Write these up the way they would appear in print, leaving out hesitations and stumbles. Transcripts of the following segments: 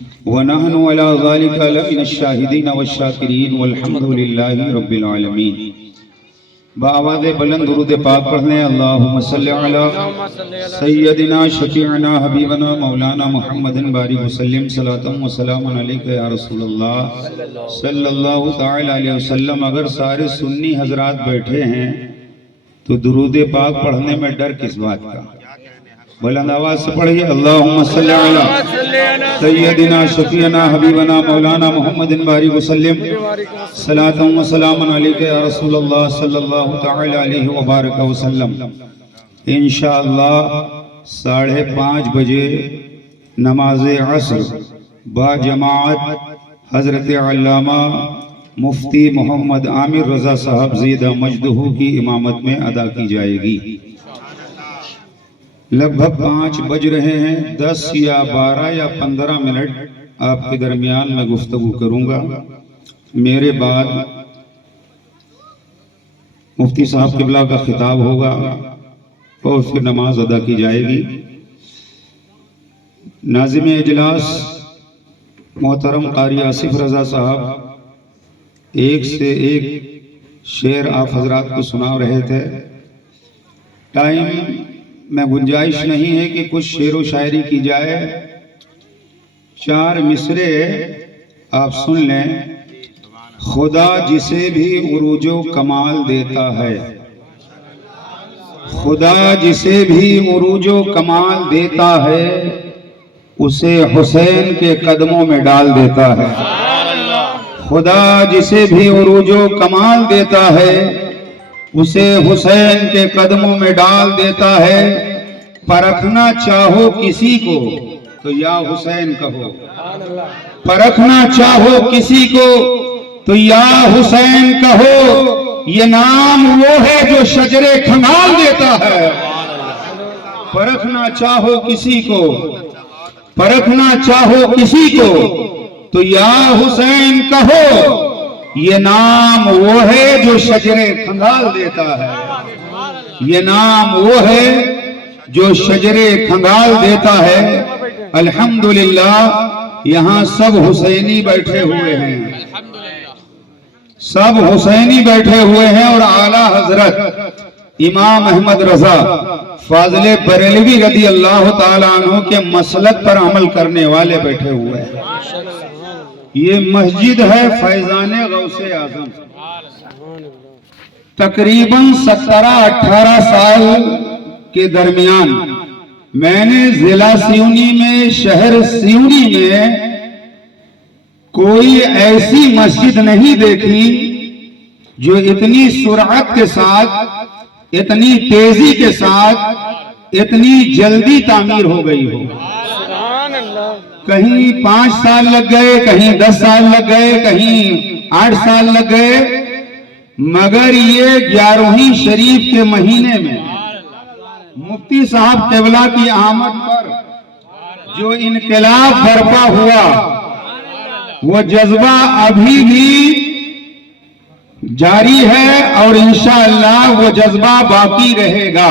ونحن على ذلك لمن الشاهدين والشاکرین والحمد للہ رب العالمین۔ بآواز بلند درود پاک پڑھنے اللہم صلی علی سیدنا شفیعنا حبیبنا مولانا محمد بارک وسلم صلاۃ و سلام علیک یا رسول اللہ صلی اللہ تعالی علیہ وسلم۔ اگر سارے سنی حضرات بیٹھے ہیں تو درود پاک پڑھنے میں ڈر کس بات کا؟ بلند آواز سے پڑھیے اللہم صلی علی سیدنا شفیعنا حبیبنا مولانا محمد بارک وسلم صلاۃ و سلام علیک یا رسول اللہ صلی اللہ تعالی علیہ وبارک وسلم۔ انشاءاللہ 5:30 بجے نماز عصر با جماعت حضرت علامہ مفتی محمد عامر رضا صاحب زیدہ مجدہ کی امامت میں ادا کی جائے گی۔ لگ بھگ 5 بج رہے ہیں، 10 یا 12 یا 15 منٹ آپ کے درمیان میں گفتگو کروں گا۔ میرے بعد مفتی صاحب قبلہ کا خطاب ہوگا اور پھر نماز ادا کی جائے گی۔ ناظم اجلاس محترم قاری آصف رضا صاحب ایک سے ایک شعر آپ حضرات کو سنا رہے تھے۔ ٹائم میں گنجائش نہیں ہے کہ کچھ شعر و شاعری کی جائے، 4 مصرے آپ سن لیں۔ خدا جسے بھی عروج و کمال دیتا ہے، خدا جسے بھی عروج و کمال دیتا ہے، اسے حسین کے قدموں میں ڈال دیتا ہے۔ خدا جسے بھی عروج و کمال دیتا ہے، اسے حسین کے قدموں میں ڈال دیتا ہے۔ پرکھنا چاہو کسی کو تو یا حسین کہو، پرکھنا چاہو کسی کو تو یا حسین کہو، یہ نام وہ ہے جو شجرے کھنگال دیتا ہے۔ پرکھنا چاہو کسی کو، پرکھنا چاہو کسی کو تو یا حسین کہو، یہ نام وہ ہے جو شجرے کھنگال دیتا ہے۔ یہ نام وہ ہے جو شجرے کھنگال دیتا ہے۔ الحمدللہ یہاں سب حسینی بیٹھے ہوئے ہیں، سب حسینی بیٹھے ہوئے ہیں، اور اعلیٰ حضرت امام احمد رضا فاضل بریلوی رضی اللہ تعالیٰ عنہ کے مسلک پر عمل کرنے والے بیٹھے ہوئے ہیں۔ یہ مسجد ہے فیضان غوث اعظم۔ تقریباً 17-18 سال کے درمیان میں نے ضلع سیونی میں، شہر سیونی میں کوئی ایسی مسجد نہیں دیکھی جو اتنی سرعت کے ساتھ، اتنی تیزی کے ساتھ، اتنی جلدی تعمیر ہو گئی ہو۔ کہیں 5 سال لگ گئے، کہیں 10 سال لگ گئے، کہیں 8 سال لگ گئے، مگر یہ 11ویں شریف کے مہینے میں مفتی صاحب قبلہ کی آمد پر جو انقلاب برپا ہوا، وہ جذبہ ابھی بھی جاری ہے اور انشاءاللہ وہ جذبہ باقی رہے گا۔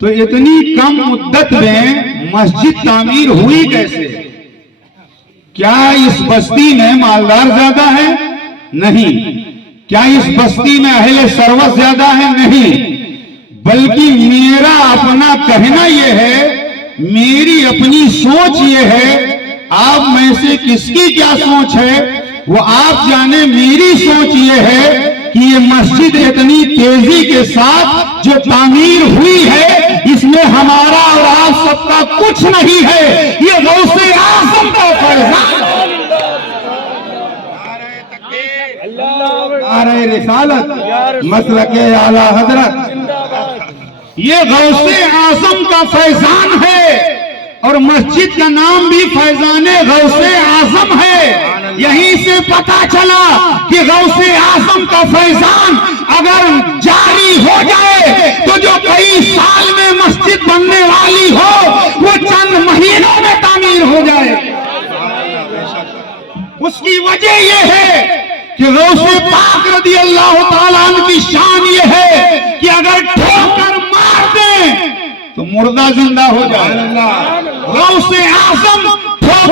تو اتنی کم مدت میں مسجد تعمیر ہوئی کیسے؟ کیا اس بستی میں مالدار زیادہ ہے؟ نہیں۔ کیا اس بستی میں اہل ثروت زیادہ ہے؟ نہیں۔ بلکہ میرا اپنا کہنا یہ ہے، میری اپنی سوچ یہ ہے، آپ میں سے کس کی کیا سوچ ہے وہ آپ جانے۔ میری سوچ یہ ہے کہ یہ مسجد اتنی تیزی کے ساتھ جو تعمیر ہوئی ہے، اس میں ہمارا اور آپ سب کا کچھ نہیں ہے، یہ غوث اعظم کا فرمان ہے۔ نعرہ رسالت، مسلک اعلیٰ حضرت، یہ غوث اعظم کا فیضان ہے، اور مسجد کا نام بھی فیضان غوث اعظم ہے۔ یہیں سے پتا چلا کہ غوث اعظم کا فیضان اگر جاری ہو جائے تو جو کئی سال میں مسجد بننے والی ہو وہ چند مہینوں میں تعمیر ہو جائے۔ اس کی وجہ یہ ہے کہ غوث پاک رضی اللہ تعالیٰ عنہ کی شان یہ ہے کہ اگر ٹھوکر مار دیں تو مردہ زندہ ہو جائے۔ غوث اعظم ٹھوکر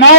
9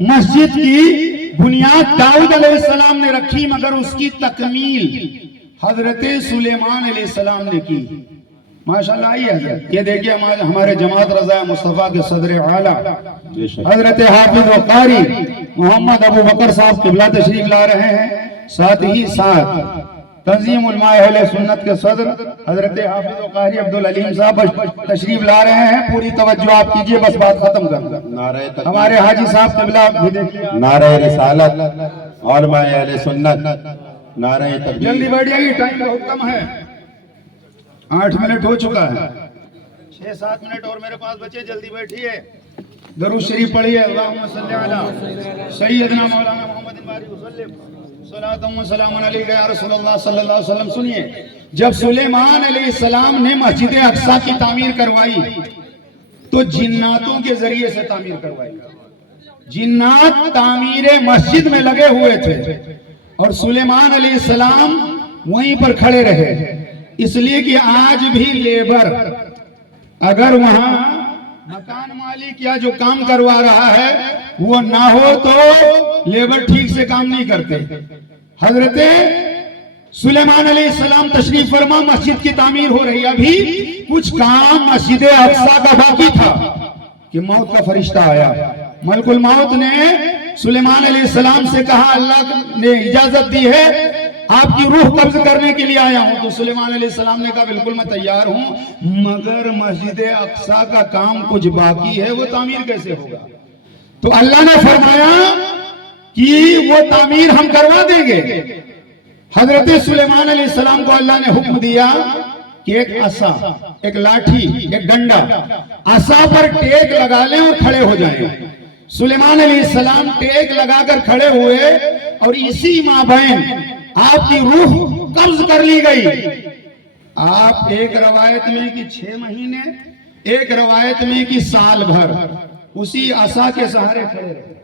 مسجد کی بنیاد داؤد علیہ السلام نے رکھی، مگر اس کی تکمیل حضرت سلیمان علیہ السلام نے کی۔ ماشاءاللہ آئیے حضرت، یہ دیکھیے ہمارے جماعت رضا مصطفیٰ کے صدر اعلیٰ حضرت حافظ و قاری محمد ابو بکر صاحب قبلہ تشریف لا رہے ہیں، ساتھ ہی ساتھ تنظیم علماء اہل سنت کے صدر حضرت حافظ و قاری عبدالعلیم صاحب تشریف لا رہے ہیں۔ پوری توجہ آپ کیجئے، بس بات ختم کر۔ ہمارے حاجی صاحب قبلہ بھی دیکھیے، نعرہ رسالت، علماء اہل سنت، نعرہ تکبیر۔ جلدی بیٹھ جائیے، ٹائم بہت کم ہے، 8 منٹ ہو چکا ہے، 6-7 منٹ اور میرے پاس بچے، جلدی بیٹھیے، درود شریف پڑھیے۔ اللہم صلی علی سیدنا مولانا محمد بارک وسلم، صلاۃ و سلام علیک یا رسول اللہ صلی اللہ علیہ وسلم۔ سنیے، جب سلیمان علیہ السلام نے مسجد اقصی کی تعمیر کروائی تو جناتوں کے ذریعے سے تعمیر کروائی۔ جنات تعمیر مسجد میں لگے ہوئے تھے اور سلیمان علیہ السلام وہیں پر کھڑے رہے، اس لیے کہ آج بھی لیبر اگر وہاں مکان مالک یا جو کام کروا رہا ہے وہ نہ ہو تو لیبر ٹھیک سے کام نہیں کرتے۔ حضرت سلیمان علیہ السلام تشریف فرما، مسجد کی تعمیر ہو رہی، ابھی کچھ کام مسجد اقصی کا باقی تھا کہ موت کا فرشتہ آیا۔ ملک الموت نے سلیمان علیہ السلام سے کہا، اللہ نے اجازت دی ہے آپ کی روح قبض کرنے کے لیے آیا ہوں۔ تو سلیمان علیہ السلام نے کہا بالکل میں تیار ہوں، مگر مسجد اقصی کا کام کچھ باقی ہے، وہ تعمیر کیسے ہوگا؟ تو اللہ نے فرمایا کہ وہ تعمیر ہم کروا دیں گے۔ حضرت سلیمان علیہ السلام کو اللہ نے حکم دیا کہ ایک عصا، ایک لاٹھی، ایک ڈنڈا، عصا پر ٹیک لگا لیں اور کھڑے ہو جائیں۔ سلیمان علیہ السلام ٹیک لگا کر کھڑے ہوئے اور اسی مابین آپ کی روح قبض کر لی گئی۔ آپ ایک روایت میں کہ 6 مہینے، ایک روایت میں کہ سال بھر اسی عصا کے سہارے کھڑے رہے۔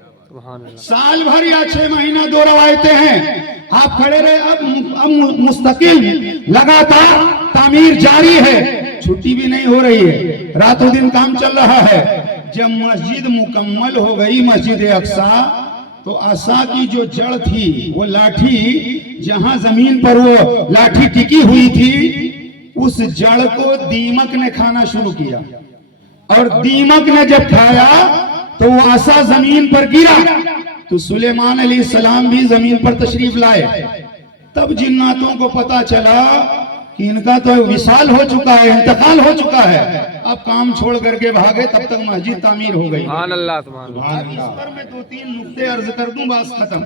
سال بھر یا 6 مہینہ، 2 روایتیں ہیں، آپ کھڑے رہے۔ اب مستقل لگاتار تعمیر جاری ہے، چھٹی بھی نہیں ہو رہی ہے، رات و دن کام چل رہا ہے۔ جب مسجد مکمل ہو گئی، مسجد اقصی، تو عصا کی جو جڑ تھی، وہ لاٹھی جہاں زمین پر وہ لاٹھی ٹکی ہوئی تھی، اس جڑ کو دیمک نے کھانا شروع کیا، اور دیمک نے جب کھایا تو وہ عصا زمین پر گرا۔ تو سلیمان علیہ السلام بھی زمین پر تشریف لائے۔ تب جناتوں کو پتا چلا کہ ان کا تو وصال ہو چکا ہے، انتقال ہو چکا ہے، اب کام چھوڑ کر کے بھاگے، تب تک مسجد تعمیر ہو گئی۔ سبحان اللہ، سبحان اللہ۔ اس پر میں 2-3 نقطے عرض کر دوں، بس ختم۔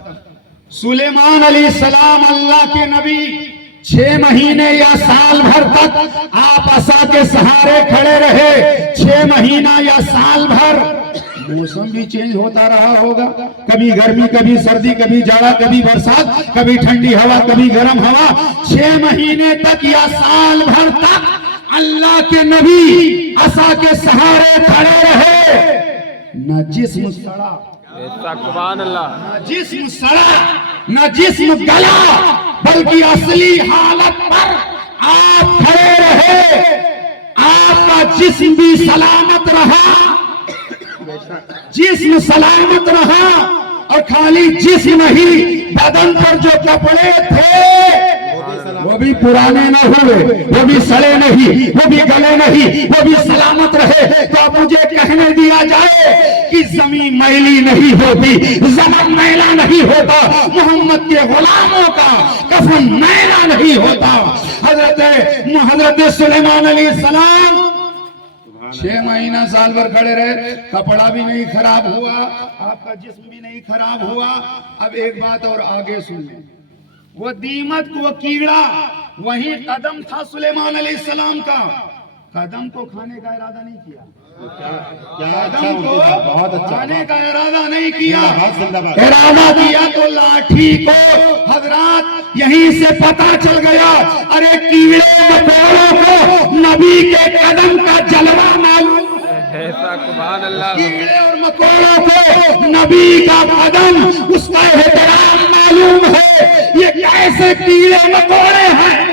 سلیمان علیہ السلام اللہ کے نبی، 6 مہینے یا سال بھر تک آپ عصا کے سہارے کھڑے رہے۔ 6 مہینہ یا سال بھر موسم بھی چینج ہوتا رہا ہوگا، کبھی گرمی، کبھی سردی، کبھی جاڑا، کبھی برسات، کبھی ٹھنڈی ہوا، کبھی گرم ہوا۔ 6 مہینے تک یا سال بھر تک اللہ کے نبی عصا کے سہارے کھڑے رہے۔ نہ جسم سڑا، سبحان اللہ، نہ جسم سڑا، نہ جسم گلا، بلکہ اصلی حالت پر آپ کھڑے رہے۔ آپ کا جسم بھی سلامت رہا، جسم سلامت رہا، اور خالی جسم نہیں، بدن پر جو کپڑے تھے وہ بھی پرانے نہ ہوئے، وہ بھی سڑے نہیں، وہ بھی گلے نہیں، وہ بھی سلامت رہے۔ تو اب مجھے کہنے دیا جائے کہ زمین میلی نہیں ہوتی، زمین میلا نہیں ہوتا، محمد کے غلاموں کا کفن میلا نہیں ہوتا۔ حضرت سلیمان علیہ السلام 6 مہینہ سال بھر کھڑے رہے، کپڑا بھی نہیں خراب ہوا، آپ کا جسم بھی نہیں خراب ہوا۔ اب ایک بات اور آگے سنیں، وہ دیمک، وہ کیڑا وہیں قدم تھا سلیمان علیہ السلام کا، قدم کو کھانے کا ارادہ نہیں کیا، قدم کو کھانے کا ارادہ نہیں کیا، ارادہ کیا تو لاٹھی کو۔ حضرات یہیں سے پتا چل گیا، ارے کیڑے مکوڑوں کو نبی کے قدم کا جلوہ معلوم ہے، سبحان اللہ، کیڑے اور مکوڑوں کو نبی کا قدم، اس کا احترام معلوم ہے۔ یہ کیسے کیڑے مکوڑے ہیں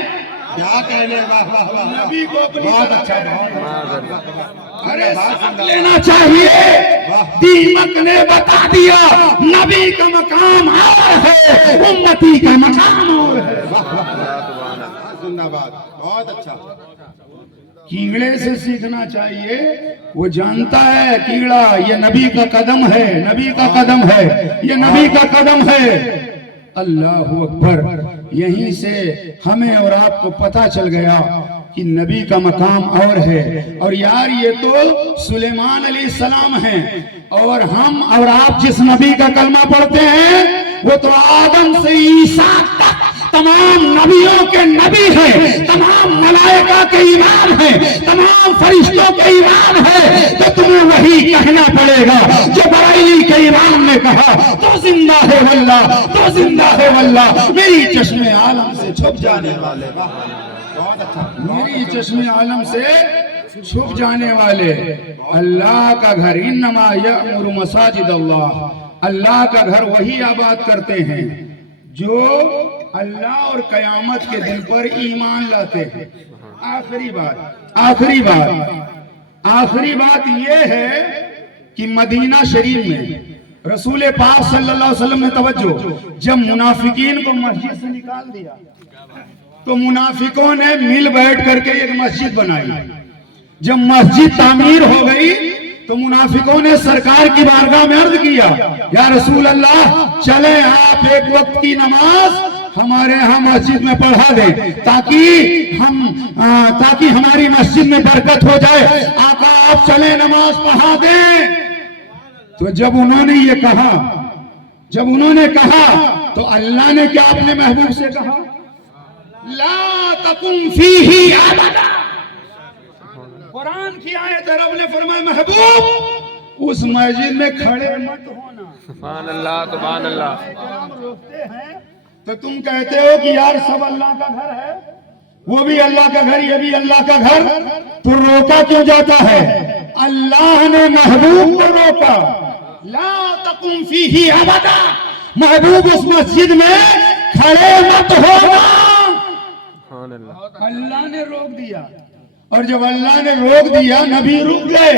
کیا کہنے، واہ واہ واہ، نبی کو اپنی بہت طرف اچھا، ہے۔ بہت اچھا۔ ارے سبق لینا چاہیے، دیمک نے بتا دیا نبی کا مقام اور ہے، امتی کا مقام اور ہے۔ زندہ باد، بہت اچھا۔ کیڑے سے سیکھنا چاہیے، وہ جانتا ہے کیڑا یہ نبی کا قدم ہے، نبی کا قدم ہے، یہ نبی کا قدم ہے۔ اللہ اکبر، یہیں سے ہمیں اور آپ کو پتہ چل گیا کہ نبی کا مقام اور ہے۔ اور یار یہ تو سلیمان علیہ السلام ہیں، اور ہم اور آپ جس نبی کا کلمہ پڑھتے ہیں وہ تو آدم سے عیسیٰ تک تمام نبیوں کے نبی ہیں، تمام ملائکہ کے ایمان ہیں، تمام فرشتوں کے ایمان ہے۔ تو تمہیں وہی کہنا پڑے گا جو بریلی کے امام نے کہا، تو زندہ ہے واللہ، تو زندہ ہے واللہ، میری چشم عالم سے چھپ جانے والے، بہت اچھا۔ میری چشم عالم سے چھپ جانے والے۔ اللہ کا گھر، انما یأمر مساجد اللہ، اللہ کا گھر وہی آباد کرتے ہیں جو اللہ اور قیامت کے دن پر ایمان لاتے ہیں۔ آخری بات یہ ہے کہ مدینہ شریف میں رسول پاک صلی اللہ علیہ وسلم نے توجہ، جب منافقین کو مسجد سے نکال دیا تو منافقوں نے مل بیٹھ کر کے ایک مسجد بنائی۔ جب مسجد تعمیر ہو گئی تو منافقوں نے سرکار کی بارگاہ میں عرض کیا، یا رسول اللہ چلیں آپ ایک وقت کی نماز ہمارے ہاں مسجد میں پڑھا دیں تاکہ ہماری مسجد میں برکت ہو جائے، آقا آپ چلیں نماز پڑھا دیں۔ تو جب انہوں نے کہا تو اللہ نے کیا اپنے محبوب سے کہا، لا تقم فیہ ابدا۔ قرآن کی آیت رب نے فرمایا محبوب اس مسجد میں کھڑے مت ہونا۔ سبحان اللہ، سبحان اللہ۔ کرام روکتے ہیں تو تم کہتے ہو کہ یار سب اللہ کا گھر ہے، وہ بھی اللہ کا گھر، یہ بھی اللہ کا گھر، تو روکا کیوں جاتا ہے؟ اللہ نے محبوب کو روکا، لا تقم فیہ ابدا، محبوب اس مسجد میں کھڑے مت ہونا۔ سبحان اللہ۔ اللہ نے روک دیا، اور جب اللہ نے روک دیا نبی رک گئے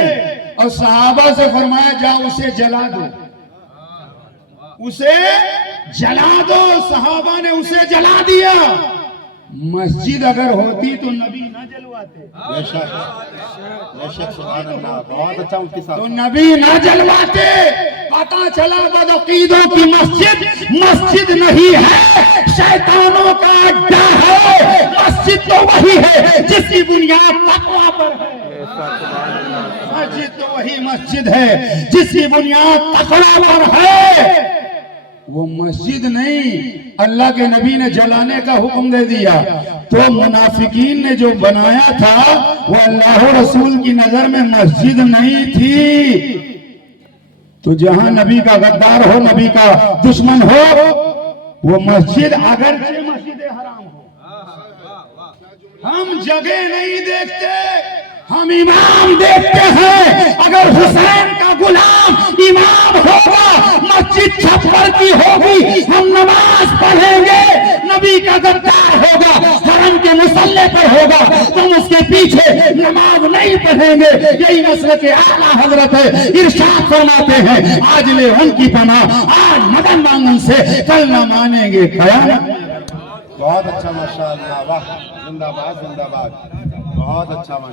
اور صحابہ سے فرمایا جاؤ اسے جلا دو، اسے جلا دو۔ صحابہ نے اسے جلا دیا۔ مسجد اگر ہوتی تو نبی نہ جلواتے، بے شک، بے شک، سبحان اللہ، بہت اچھا ان کے ساتھ۔ تو نبی نہ جلواتے۔ پتا چلا بدعقیدوں کی مسجد نہیں ہے، شیطانوں کا اڈا ہے۔ مسجد تو وہی ہے جس کی بنیاد تقویٰ پر ہے، مسجد تو وہی مسجد ہے جس کی بنیاد تقویٰ پر ہے۔ وہ مسجد نہیں، اللہ کے نبی نے جلانے کا حکم دے دیا تو منافقین نے جو بنایا تھا وہ اللہ رسول کی نظر میں مسجد نہیں تھی۔ تو جہاں نبی کا غدار ہو، نبی کا دشمن ہو، وہ مسجد اگرچہ مسجد حرام ہو، ہم جگہ نہیں دیکھتے، ہم امام دیکھتے ہیں۔ اگر حسین کا غلام امام ہوگا، مسجد چھپر کی ہوگی، ہم نماز پڑھیں گے۔ نبی کا غدار ہوگا، حرم کے مصلی پر ہوگا، تم اس کے پیچھے نماز نہیں پڑھیں گے۔ یہی مسلک اعلیٰ حضرت ہے، ارشاد فرماتے ہیں آج لے ان کی پناہ، آج مدن مانگن سے کل نہ مانیں گے قیامت۔ بہت اچھا، ماشاء اللہ، واہ، زندہ باد، زندہ باد، بہت اچھا، ماشاء اللہ۔